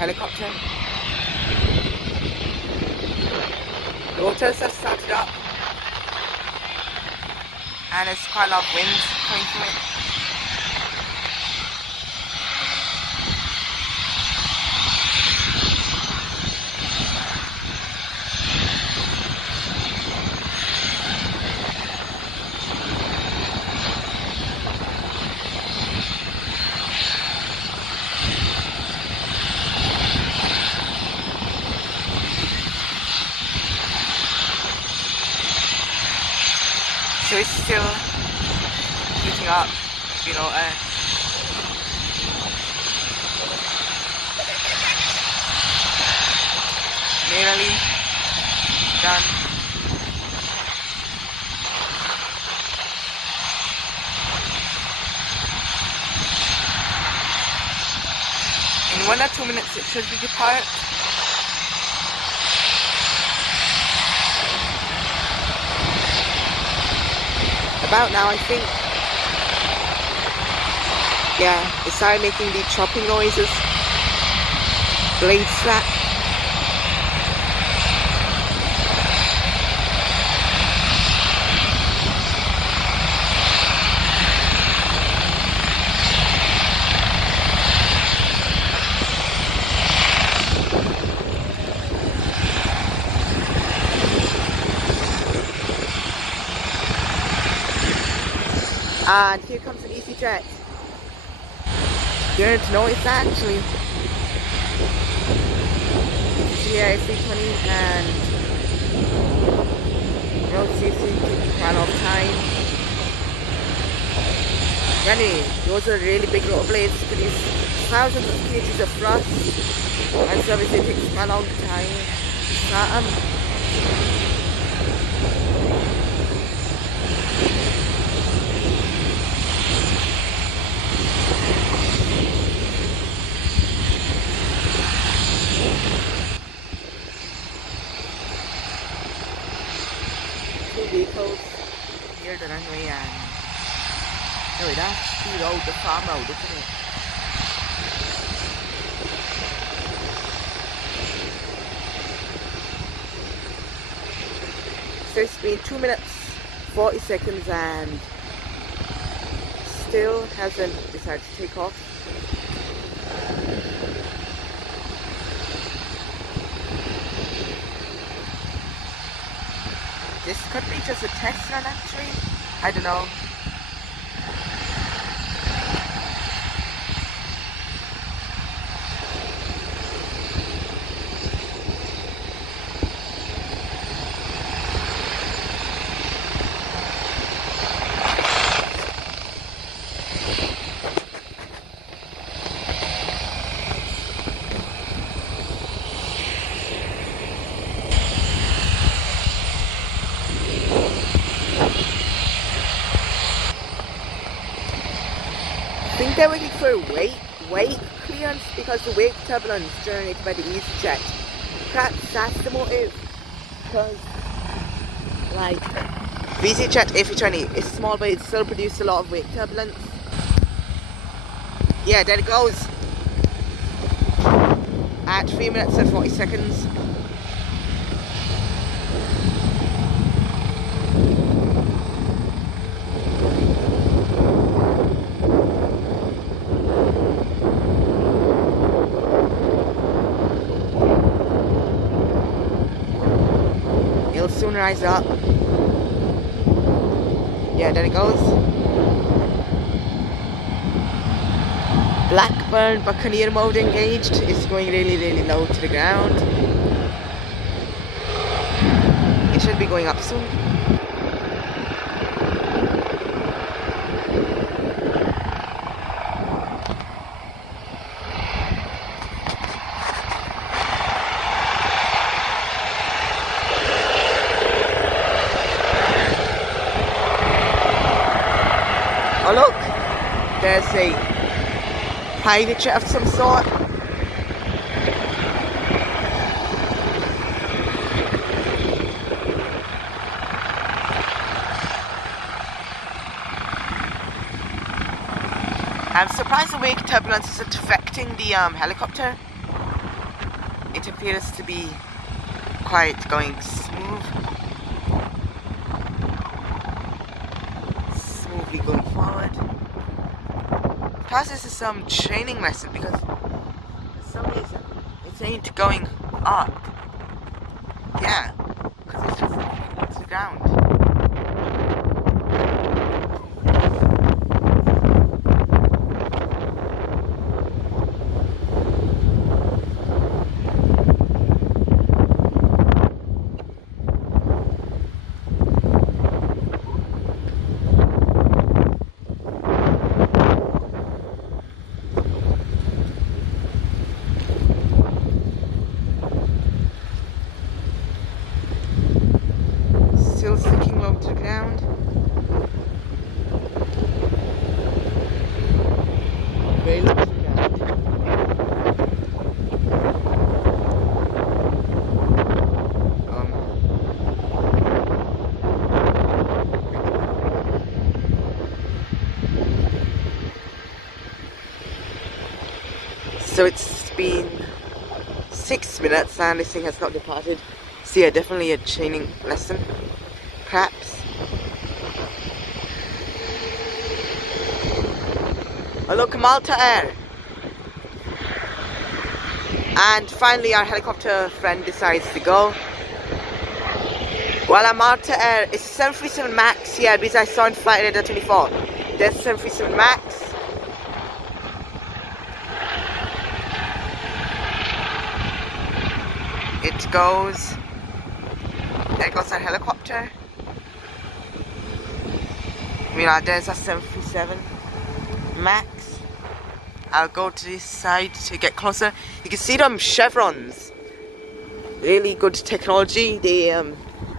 helicopter. Rotors have started up, and there's quite a lot of wind coming through it. So it's still heating up, you know. Nearly done. In 1 or 2 minutes it should be departed. About now, I think. Yeah, it started making the chopping noises. Blade slap. And here comes an EasyJet. You're going to notice that actually. Yeah, A320 and you know, it's taking quite a lot of time. Anyway, those are really big rotor blades to produce thousands of kgs of thrust, and so obviously it takes quite a long time to start them. Vehicles near the runway, and anyway, that's the road, the farm road, isn't it? So it's been 2 minutes 40 seconds and still hasn't decided to take off. This could be just a test run actually, I don't know. I think they're waiting for weight clearance because the wake turbulence generated by the EasyJet. Perhaps that's the motive. Because, like, the EasyJet A320 is small, but it still produces a lot of wake turbulence. Yeah, there it goes. At 3 minutes and 40 seconds. It'll soon rise up. Yeah, there it goes. Blackburn Buccaneer mode engaged. It's going really low to the ground. It should be going up soon. Oh look, there's a private jet of some sort. I'm surprised the wake turbulence isn't affecting the helicopter. it appears to be quite going smoothly going forward. Perhaps this is some training lesson because for some reason it ain't going up. Yeah, because it's just to the ground. Still sticking low to the ground. Very low to the ground. So it's been 6 minutes and this thing has not departed. So yeah, definitely a training lesson. Perhaps. Oh look, Malta Air. And finally our helicopter friend decides to go. Well, at Malta Air, it's 737 MAX here, because I saw in flight radar 24. There's 737 MAX. It goes. There goes our helicopter. Meanwhile, there's a 737 MAX. I'll go to this side to get closer. You can see them chevrons. Really good technology. They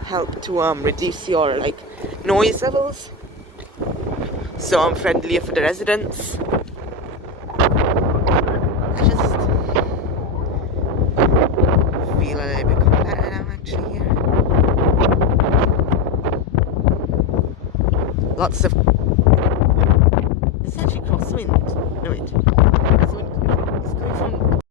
help to reduce your noise levels. So I'm friendlier for the residents. I just feel a little bit better now actually here. Lots of